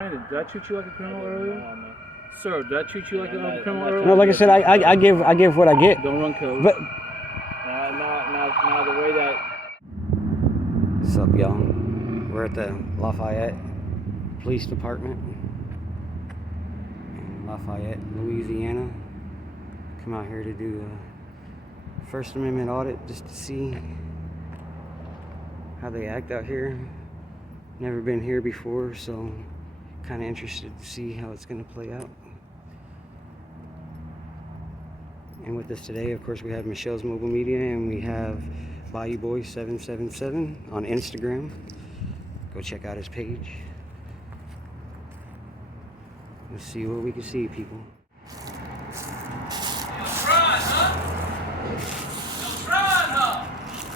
Did I treat you like a criminal earlier? Sir, did I treat you like a criminal earlier? No, like I said, I give what I get. Don't run code. But now the way that. What's up, y'all? We're at the Lafayette Police Department in Lafayette, Louisiana. Come out here to do a First Amendment audit just to see how they act out here. Never been here before, so kind of interested to see how it's going to play out. And with us today, of course, we have Michelle's Mobile Media, and we have Bayou Boy 777 on Instagram. Go check out his page. Let's see what we can see, people.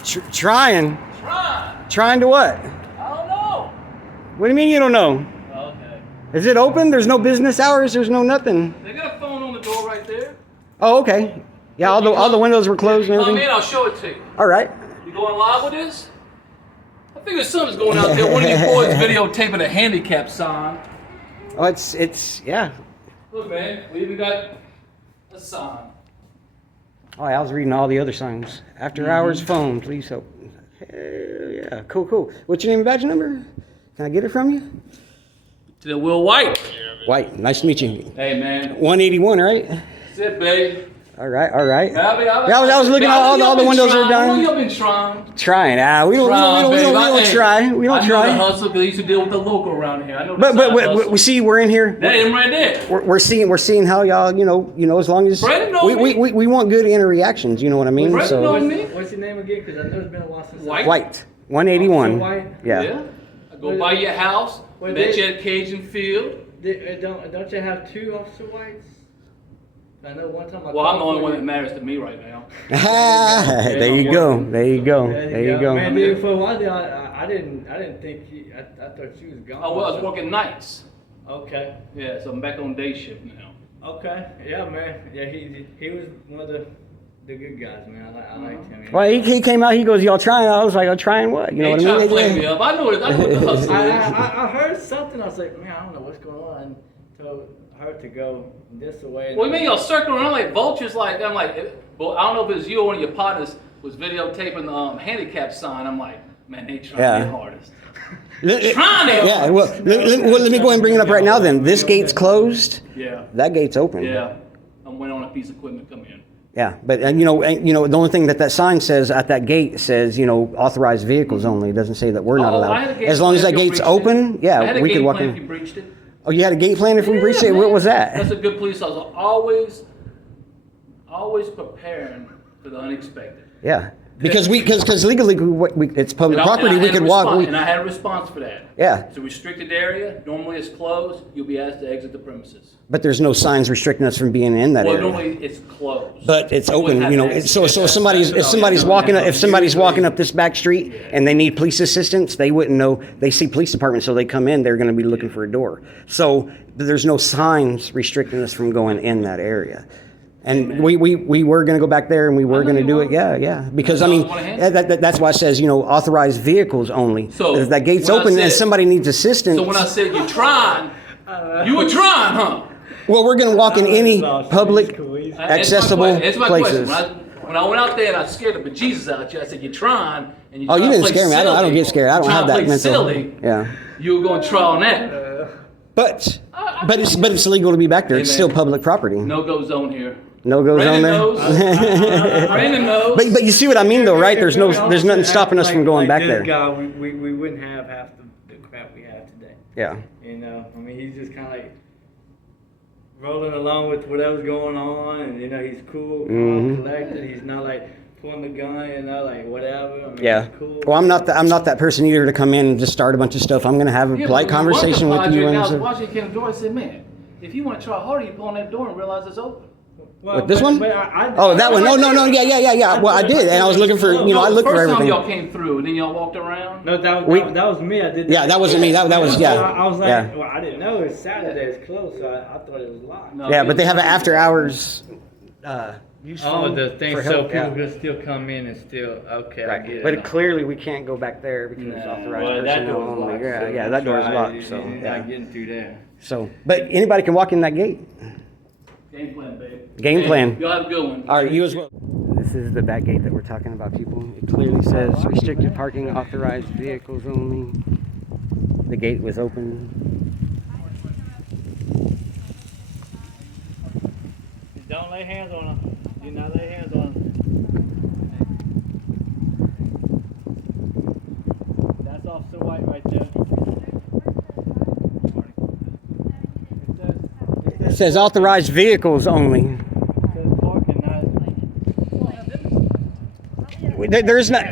Trying, huh? Trying? Trying to what? I don't know. What do you mean you don't know? Okay. Is it open? There's no business hours? There's no nothing? They got a phone on the door right there. Oh, okay. Yeah, all the windows were closed and Come everything? in, I'll show it to you. All right. You going live with this? I figure something's going out there. One of these boys videotaping a handicap sign. Oh, it's yeah. Look, man, we even got a sign. Oh, I was reading all the other signs. After hours phone, please help. Hell yeah. Cool. What's your name and badge number? Can I get it from you? To the Will White. White. Nice to meet you. Hey, man. 181, right? That's it, babe. All right. Yeah, I was looking at all the windows are I done. know you've been trying. Trying. We don't try. We don't I know try. the hustle because I used to deal with the local around here. I know the But side hustle. we see we're in here. That him right there. We're seeing how y'all you know as long as Brandon know me. we want good interactions. You know what I mean? Brandon know me. What's your name again? Because I know it's been a while since. White. 181. White? Yeah. I go by your house, Well, met they- you at Cajun Field. Don't you have two Officer Whites? I know one time. Well, I'm the only one that matters to me right now. There you go. Man, dude, for a while there, I didn't think I thought she was gone. I was working nights. Okay. Yeah, so I'm back on day shift now. Okay. Yeah, man. Yeah, he was one of the good guys, man. I liked him. Well, he came out. He goes, "Y'all trying?" I was like, "I'm trying what?" You know They what I trying mean? to play me up. I know what the hustle is. I heard something. I was like, man, I don't know what's going on. Told her to go this way. What do you mean y'all circling around like vultures? Like I'm like, well, I don't know if it was you or one of your partners was videotaping the handicap sign. I'm like, man, they trying their hardest. Trying their Yeah. hardest. Well, let me go ahead and bring it up right now. Then this gate's closed. Yeah. That gate's open. Yeah. I'm waiting on a piece of equipment to come in. Yeah, but you know, the only thing that sign says at that gate says, authorized vehicles only. It doesn't say that we're not I allowed. had a gate As long as plan that if you gate's breached open, it. I had yeah, a we could gate walk plan if in. you breached it. Oh, you had a gate plan if we breached it? man. What was that? That's a good police officer. Always preparing for the unexpected. Yeah, because legally it's public property. We could walk. And I had a response for that. Yeah. It's a restricted area. Normally it's closed. You'll be asked to exit the premises. But there's no signs restricting us from being in that Well, area. normally it's closed. But it's You wouldn't open, have So access. if somebody's walking up this back street and they need police assistance, they wouldn't know. They see police department, so they come in. They're going to be looking for a door. So there's no signs restricting us from going in that area. And we were going to go back there and we were going to do it. Yeah. Because I mean, that's why it says authorized vehicles only. So if that gate's open and somebody needs assistance. So when I said you're trying, you were trying, huh? Well, we're going to walk in any public, accessible It's my places. question. When I went out there and I scared the bejesus out you, I said, you're trying. And you Oh, you didn't play scare me. I don't get scared. I don't have that mental. Silly, Yeah. you were going to try on that. But it's illegal to be back there. It's man. still public property. No-go zone here. No goes on Brandon there. knows. Brandon knows. But you see what I mean though, right? There's nothing stopping us from going back there. Guy, we wouldn't have half the crap we have today. Yeah. I mean, he's just kind of like rolling along with whatever's going on, and he's cool, calm, collected. He's not like pulling the gun, like whatever. I mean, Yeah. he's cool. Well, I'm not that person either to come in and just start a bunch of stuff. I'm gonna have a polite conversation with you. I was watching the door. I said, man, if you want to try harder, you pull on that door and realize it's open. Well, What, this one? But That one? No. Yeah. Well, I did, and I was looking for. I looked for First time everything. y'all came through, and then y'all walked around. No, that was me. I did. Yeah, that wasn't me. That was yeah. I was like, yeah. well, I didn't know it was Saturday. It's closed, so I thought it was locked. No, Yeah, but they have an after hours use Oh, phone the thing, for so help. people Yeah. can still come in and still, okay, I get Right. it. But clearly we can't go back there because it's Nah, authorized well, that personnel door's only. locked, Yeah, so yeah, I'm that door's sure locked. So you're yeah. not getting through there. So, but anybody can walk in that gate. Game plan, babe. Game plan. Y'all have a good one. All right, you as well. This is the back gate that we're talking about, people. It clearly says restricted parking, authorized vehicles only. The gate was open. Don't lay hands on them. Do not lay hands on them. That's Officer White right there. It says authorized vehicles only. There's not.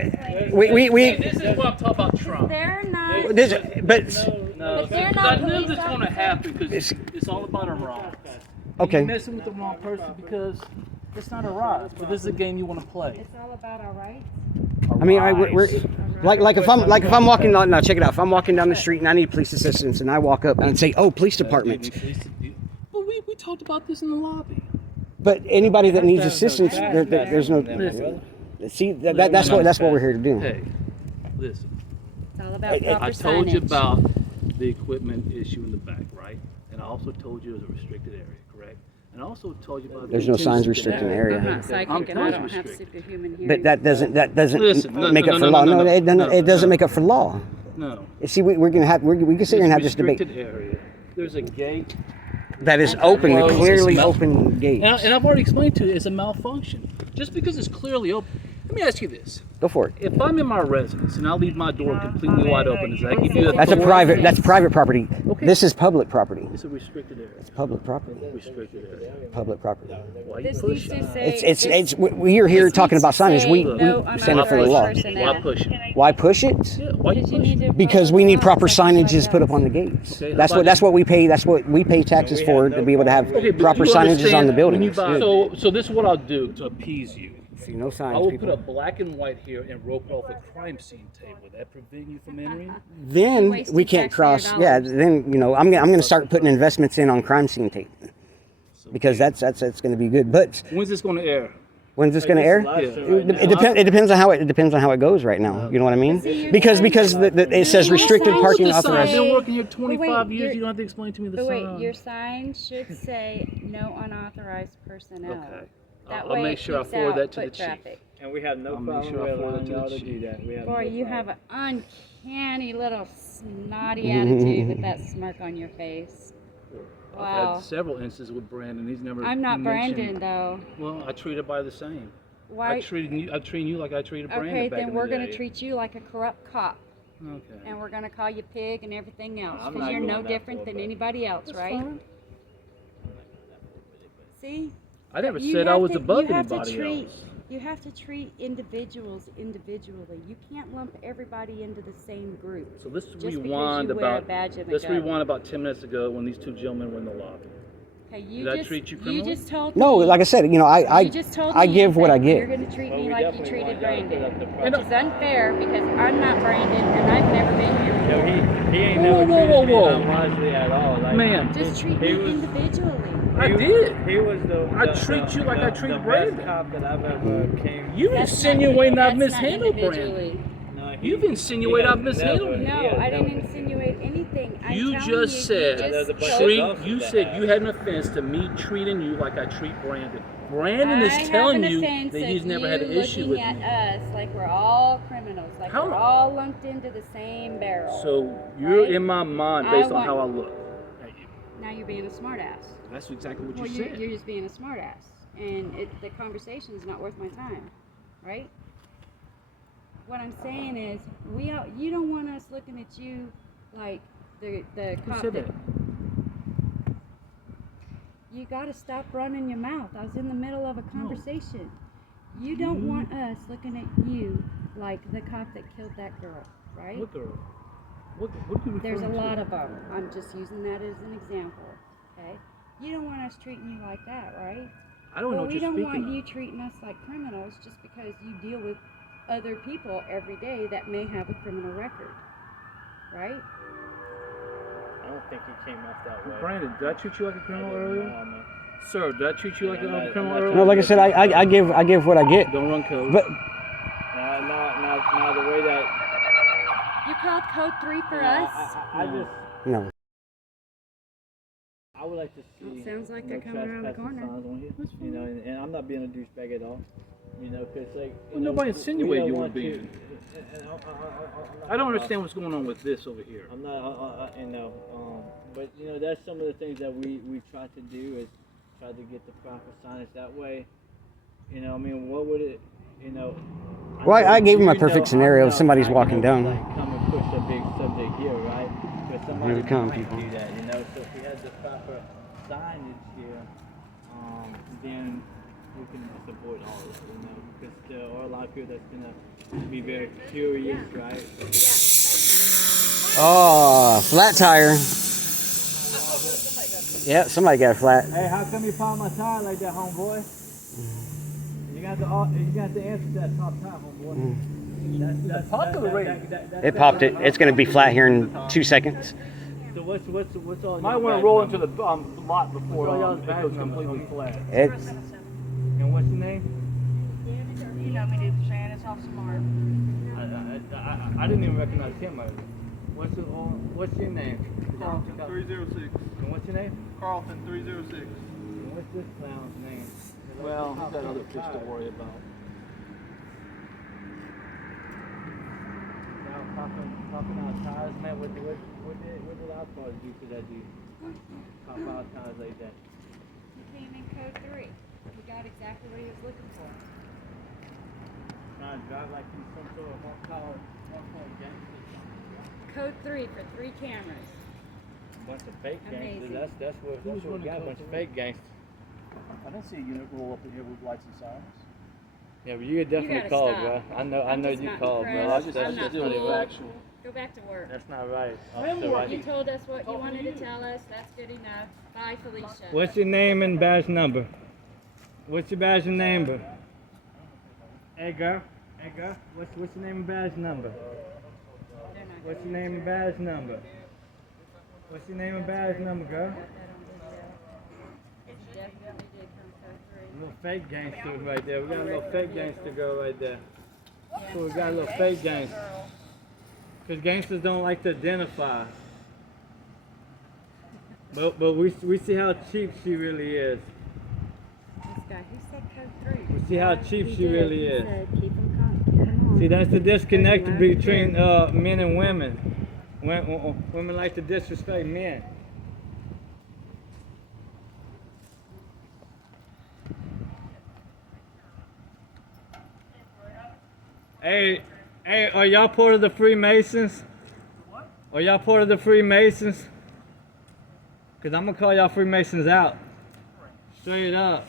We. This is what I'm talking about, Trump. They're not. This, but No, But they're because not I knew police this was going to officers. happen because it's all about a ride. okay. You're messing with the wrong person because it's not a ride, but this is a game you want to play. It's all about our rights. I mean, we're like if I'm walking down. Now check it out. If I'm walking down the street and I need police assistance, and I walk up and say, "Oh, police department." But we talked about this in the lobby. But anybody that needs assistance, there's no. See, that's what we're here to do. Hey, listen. It's all about proper I told you signage. about the equipment issue in the back, right? And I also told you it was a restricted area, correct? And I also told you about There's no signs restricting the area. I'm not psychic and I telling don't you have restricted. superhuman hearing. But that doesn't Listen, no, make no, up no, for no, law. no, No, no, it doesn't. no, It doesn't no. make up for law. No. You see, we can sit here and have this debate. Restricted area. There's a gate. That is open, a Closed. clearly It's open gate. And I've already explained to you, it's a malfunction. Just because it's clearly open. Let me ask you this. Go for it. If I'm in my residence and I leave my door completely wide open, does that give you That's authority? that's private property. Okay. This is public property. It's a restricted area. It's public property. Restricted area. Public property. Why you This needs pushing? to say. It's we are here this talking needs about to signage. say We no stand up for the law. unauthorized personnel. Why push it? Why push it? Yeah, why you Because you push need it? to Because follow we the need law, proper such as signages like put that. up on the gates. Okay, That's how about that's what we pay taxes for, to be able to have Okay, but proper you signages on the understand when you buildings. buy- So this is what I'll do to appease you. See, no I signs, will put people. a black and white here and rope off a crime scene table. Would that prevent you from entering? Then wasted we can't taxpayer cross. Yeah, dollars. then I'm gonna start putting investments in on crime scene tape because that's going to be good. But When's this going to air? when's this going to air? It depends on how it goes right now. You know what I mean? Because it says restricted What's parking What's the sign? I've authorized. been working here 25 wait, years. you're- You don't have to explain to me the But sign. wait, your sign should say no unauthorized personnel. Okay. That I'll way make it sure I keeps forward out that to the foot chief. traffic. And we have no I'll make problem sure I forward allowing it to the y'all to chief. do that. We have Boy, no you problem. have an uncanny little snotty attitude with that smirk on your face. I've Wow. had several instances with Brandon. He's never. I'm not mentioned- Brandon though. Well, I treat everybody the same. Why? I treat you like I treated Brandon Okay, back then in we're the gonna day. treat you like a corrupt cop, Okay. and we're gonna call you pig and everything else, I'm because not you're no going that different far, than but- anybody else, That's right? fine. See? I never You said I have was to- above you have to anybody treat- else. You have to treat individuals individually. You can't lump everybody into the same group. So let's Just because rewind you wear a about. badge and a Let's gun. rewind about 10 minutes ago when these two gentlemen were in the lobby. Okay, you Did I just, treat you you criminally? just told No, me. like I said, I You just told I me give what that I get. You're going to treat Well, me we like you definitely treated want y'all to put Brandon. up the Which is unfair because I'm not Brandon and I've never been here Yo, before. he ain't Whoa, never whoa, treated me whoa. unwisely at all. Like, Man. Just treat He me was- individually. I he- did. He was I treat you like I treated the Brandon. best cop that I've ever came. You That's insinuating not, I've that's not mishandled Brandon. individually. No, You've insinuated I've mishandled him. No, I didn't insinuate anything. I'm You telling just you, said There's a bunch of treat. adults You that said have. you had an offense to me treating you like I treat Brandon. Brandon is I telling have an you offense that he's of never had an you issue with looking me. at us like we're all criminals, like How- we're all lumped into the same barrel. So you're Right? in my mind I based on want- how I look at you. Now you're being a smartass. That's exactly what Well, you said. you're just being a smartass, and the conversation is not worth my time, right? What I'm saying is, you don't want us looking at you like the Who cop said that. that? You got to stop running your mouth. I was in the middle of a conversation. You don't want us looking at you like the cop that killed that girl, right? What girl? What are you There's a referring to? lot of them. I'm just using that as an example, okay? You don't want us treating you like that, right? I don't know Well, what we you're don't speaking want of. you treating us like criminals just because you deal with other people every day that may have a criminal record, right? I don't think he came off that way. Brandon, did I treat you like a criminal earlier? No, man. Sir, did I treat you like a criminal earlier? No, like I said, I give what I get. Don't run code. But Now the way that You called code 3 for us? I just no. I would like to see. Well, it sounds like no they're coming around the trespassing corner. signs on here, you know, and I'm not being a douchebag at all. You know, because like. Well, nobody insinuated you were want to- being. and I don't understand what's going on with this over here. I'm not, you know, but you know that's some of the things that we try to do is try to get the proper signage that way. You know, I mean, what would it, you know? Well, I gave him a you perfect know, scenario. I'm If somebody's not walking gonna, down. Like, come and push a big subject here, right? But somebody Here they come, might people. do that, you know. So if we had the proper signage here, then we can just avoid all of that, you know, because there are a lot of people that's gonna be very curious, right? Oh, flat tire. Yeah, somebody got a flat. Hey, how come you popped my tire like that, homeboy? You got to answer that top tire, homeboy. It popped it. It's going to be flat here in 2 seconds. So what's all? Might want to roll into the lot before it goes completely flat. It's And what's your name? You know me, dude. Shannon's off smart. I didn't even recognize him earlier. What's your name? Carlton 306. And what's your name? Carlton 306. And what's this clown's name? Well, he's got other fish to worry about. Now popping out tires, man. What did our cars do to that dude? Pop out tires like that. He came in code 3. He got exactly what he was looking for. Trying to drive like he's some sort of one-car gangster. Code 3 for 3 cameras. Bunch of fake gangsters. Amazing. That's what we got. A bunch of fake gangsters. I didn't see a unit roll up in here with lights and sirens. Yeah, but you definitely gotta called, stop. bro. I know I'm just you not called, bro. impressed. That's I'm not really fooled. factual. Go back to work. That's not right. You told us what you wanted to tell us. That's good enough. Bye, Felicia. What's your name and badge number? What's your badge and number? Hey girl, what's your name and badge number? They're not What's gonna your name and badge number? What's your name and badge number, girl? He definitely did come code 3. Little fake gangster right there. We got a little fake gangster girl right there. So we got a little fake gangster. Because gangsters don't like to identify. But we see how cheap she really is. This guy, who said code 3? We see how cheap He she did. really He is. said, keep him on. See, that's the disconnect between men and women. Women like to disrespect men. Hey, are y'all part of the Freemasons? Are y'all part of the Freemasons? Because I'm going to call y'all Freemasons out. Straight up.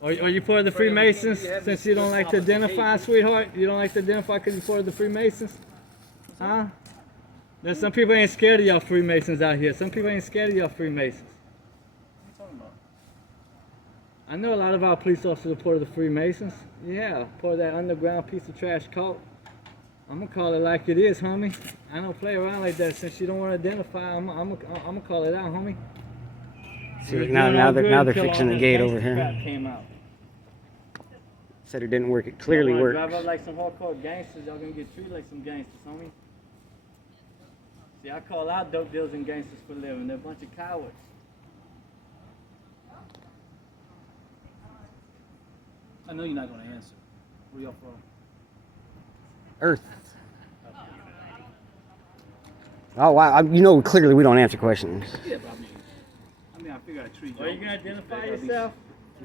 Are you part of the Freemasons? Since you don't like to identify, sweetheart? You don't like to identify because you're part of the Freemasons? Huh? There's some people ain't scared of y'all Freemasons out here. Some people ain't scared of y'all Freemasons. What are you talking about? I know a lot of our police officers are part of the Freemasons. Yeah, part of that underground piece of trash cult. I'm gonna call it like it is, homie. I don't play around like that. Since you don't want to identify, I'm gonna call it out, homie. see, now they're fixing the gate over here. Came out. Said it didn't work. It clearly Y'all wanna works. Drive up like some hardcore gangsters. Y'all gonna get treated like some gangsters, homie. See, I call out dope dealers and gangsters for a living. They're a bunch of cowards. I know you're not going to answer. Where y'all from? Earth. Oh wow! You know, clearly we don't answer questions. Yeah, but I mean, I figure I treat you. Are you gonna identify yourself?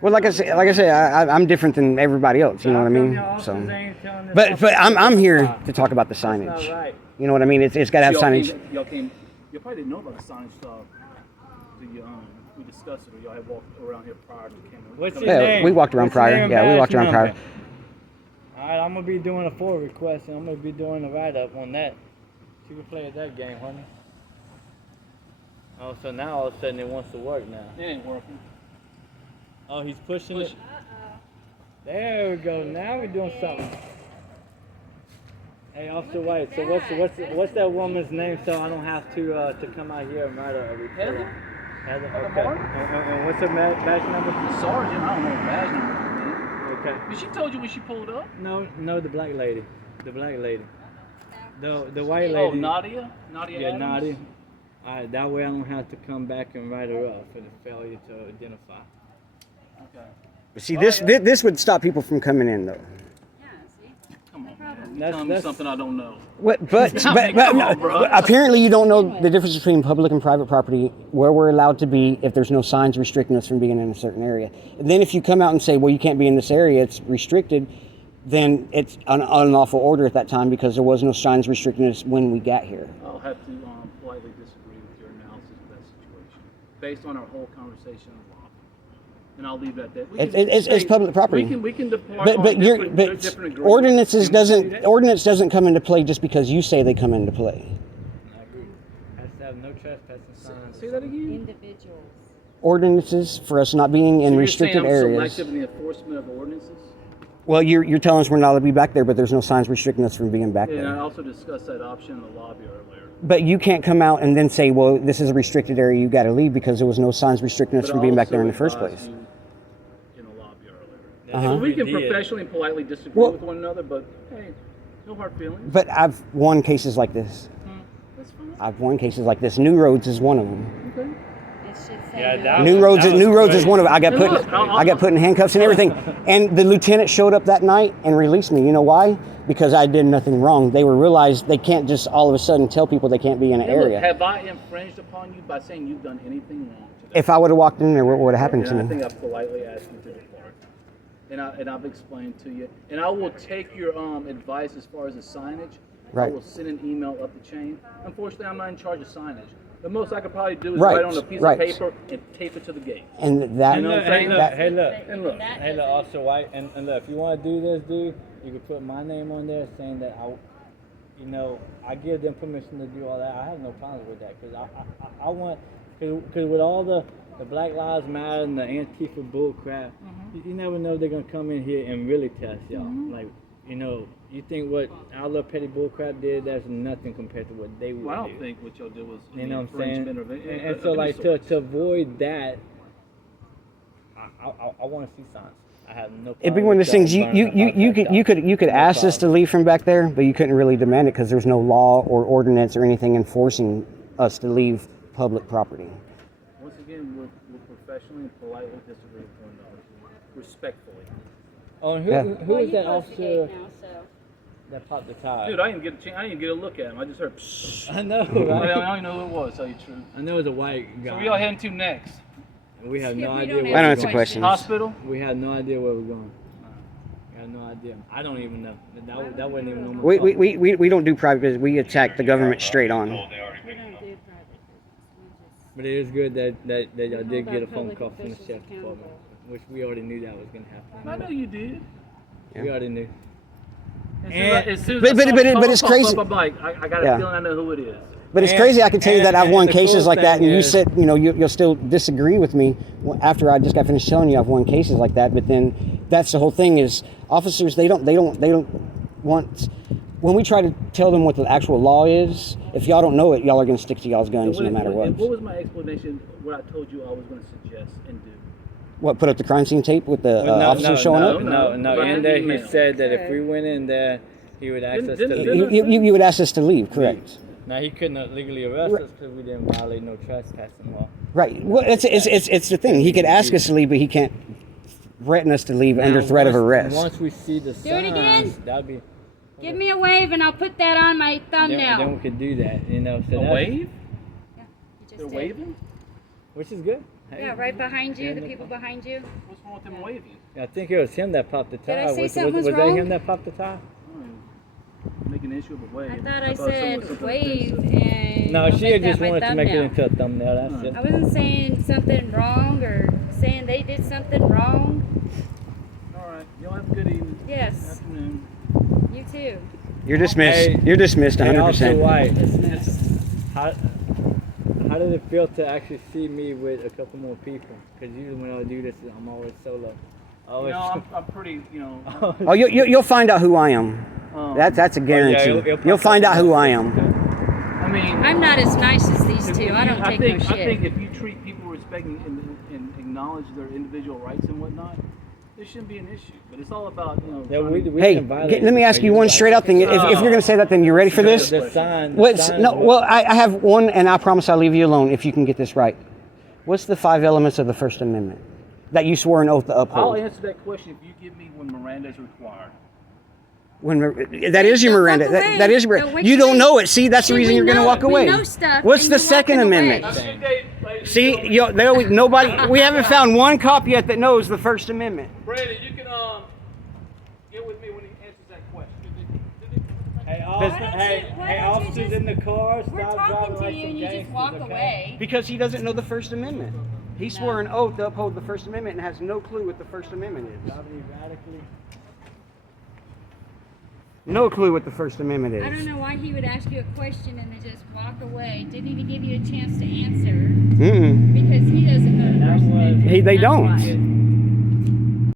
Well, like I say, I'm different than everybody else. You know what I mean? So, but I'm here to talk about the That's not signage. right. You know what I mean? It's got to have So signage. y'all probably didn't know about the signage stuff. We discussed it, or y'all had walked around here prior to camera. What's your Yeah, name? we walked around What's your prior. name and Yeah, we badge walked around prior. number? Alright, I'm gonna be doing a FOIA request and I'm gonna be doing a write-up on that. You can play at that game, honey. Oh, so now all of a sudden it wants to work now. It ain't working. Oh, he's pushing it. There we go. Now we're doing something. Hey, Officer White. So what's that woman's name so I don't have to come out here and write a report? Heather? Heather, Heather okay. Martin? And what's her badge number? The sergeant, I don't know what badge number. Okay. But she told you when she pulled up? No, the black lady. The black lady. The white lady. Oh, Nadia? Nadia Yeah, Adams? Nadia. Alright, that way I don't have to come back and write her up for the failure to identify. Okay. See, this would stop people from coming in, though. Yeah, see? Come on, man. That's- Tell me that's- something I don't know. But Come on, bro. apparently you don't know the difference between public and private property, where we're allowed to be if there's no signs restricting us from being in a certain area. And then if you come out and say, well, you can't be in this area, it's restricted, then it's an unlawful order at that time because there was no signs restricting us when we got here. I'll have to politely disagree with your analysis of that situation based on our whole conversation of law. And I'll leave it at that. It's public property. We can depart But on different agreements. ordinance doesn't come into play just because you say they come into play. I agree. Has to have no trespassing signs. Say that again? Individuals. Ordinances for us not being in So restricted you're saying I'm areas. selective in the enforcement of ordinances? Well, you're telling us we're not allowed to be back there, but there's no signs restricting us from being back And I there. also discussed that option in the lobby earlier. But you can't come out and then say, well, this is a restricted area, you got to leave because there was no signs restricting us But from I being back there in the also first advised place. you in the lobby earlier. Uh-huh. So we can Good deal. professionally and politely disagree Well- with one another, but hey, no hard feelings. But I've won cases like this. That's fine. I've won cases like this. New Roads is one of them. Okay. It should say Yeah, who- that New was- Roads, that was New Roads is crazy. one of them. And look, I got put in handcuffs and everything. And the lieutenant showed up that night and released me. You know why? Because I did nothing wrong. They were realized they can't just all of a sudden tell people they can't be in an Hey, look, area. have I infringed upon you by saying you've done anything wrong today? If I would have walked in there, what would have happened to And I me? think I've politely asked you to depart. And I've explained to you. And I will take your advice as far as the signage. I Right. will send an email up the chain. Unfortunately, I'm not in charge of signage. The most I could probably do is Right, write on a piece right. of paper and tape it to the gate. And that, You know what I'm Hey, saying? look, that- hey, look. And look, That Hey, look, Officer White, and look, if you want to do this, dude, you can put my name on there saying that I give them permission to do all that. I have no problems with that because I want, because with all the Black Lives Matter and the Antifa bull crap, you never know they're gonna come in here and really test y'all. Like, you think what our little petty bull crap did, that's nothing compared to what they would well, I do. don't think what y'all did was You know what I'm saying? infringement of And so, like, to avoid that, I want to see signs. I have no problem. it'd be one of those things. You could ask us to leave from back there, but you couldn't really demand it because there's no law or ordinance or anything enforcing us to leave public property. Once again, we'll professionally and politely disagree with one another, respectfully. Oh, and Yeah. who Well, is you that closed the officer gate now, so. that popped the tire? Dude, I didn't get a chance. I didn't get a look at him. I just heard. Psh. I know, I don't right? even know who it was. Tell you the truth. I know it's a white guy. So where y'all heading to next? We have no If we idea. don't where I don't we're answer going. questions. Hospital. We have no idea where we're going. I have no idea. I don't even know. That wasn't even on my We, phone. we don't do private business. We attack the government straight on. We don't do private business. We just But it is good that y'all hold did our get a phone public call from the officials sheriff's department, accountable. which we already knew that was going to I happen. know you did. We already knew. As soon as But- I but- saw but the phone it's pop crazy. Up, I'm like, I got a Yeah. feeling I know who it is. But it's And- crazy. I can tell you that I've and won the cases cool like that, thing and you is- said, you'll still disagree with me after I just got finished telling you I've won cases like that. But then that's the whole thing is officers they don't want. When we try to tell them what the actual law is, if y'all don't know it, y'all are going to stick to y'all's guns no matter what. What was my explanation? What I told you I was going to suggest and do. What, put up the crime scene tape with the officer showing up? No. About In the there, he email. said that if we went in there, he would ask us to Didn't- leave. didn't- You would ask us to leave, correct? Now, he couldn't legally arrest us because we didn't violate no trespassing law. Right. Well, it's the thing. He could ask us to leave, but he can't threaten us to leave under Now, threat of once- arrest. Once we see the signs, it again. that'd be. give me a wave and I'll put that on my thumbnail. Then we could do that, So A that's- wave? Yeah, you just They're did. waving? which is good. Hey, Yeah, right behind you, Yeah, the no people problem. behind you. What's wrong with them waving? I think it was him that popped the tire. I say was something was that wrong? him that popped the tire? Make an issue of a wave. I thought I it was said something wave offensive. and No, I'll she make had that just my wanted to make it thumbnail. into a thumbnail. That's it. I wasn't saying something wrong or saying they did something wrong. All right. Y'all have a good evening. Yes, Afternoon. you too. You're dismissed. Hey, You're dismissed Hey, 100%. Officer White, Dismissed. how did it feel to actually see me with a couple more people? Because usually when I do this, I'm always solo. You know, I'm pretty, Oh, you'll find out who I am. That's a guarantee. it'll You'll pop find up out in who the I message, am. I mean, I'm not as nice as these if two. you- I don't take think, no shit. I think if you treat people respecting and acknowledge their individual rights and whatnot, there shouldn't be an issue. But it's all about, you know. Yeah, trying to- we can violate let me ask you one straight up thing. If you're going to say that, then you ready for this? The sign. What's, no, well, I have one, and I promise I'll leave you alone if you can get this right. What's the 5 elements of the First Amendment that you swore an oath to I'll uphold? answer that question if you give me when Miranda is required. That is your Don't Miranda. walk away. That is Don't walk you don't away. know it. See, that's the See, reason we you're going to know- walk we away. know stuff, What's and the you're Second walking away. Amendment? Have a good day, ladies and See, gentlemen. nobody. We haven't found one cop yet that knows the First Amendment. Brandon, you can get with me when he answers that question. Hey, Why officers, don't hey, you- why hey, don't you officers just- in the car, We're stop talking driving to like you some and you just gangsters, walk okay? away. Because he doesn't know the First Amendment. He swore an oath to uphold the First Amendment and has no clue what the First Amendment is. Driving erratically. No clue what the First Amendment I don't is. know why he would ask you a question and then just walk away. Didn't even give you a chance to answer Mm-mm. because he doesn't know the That First was- Amendment. They That's don't. why.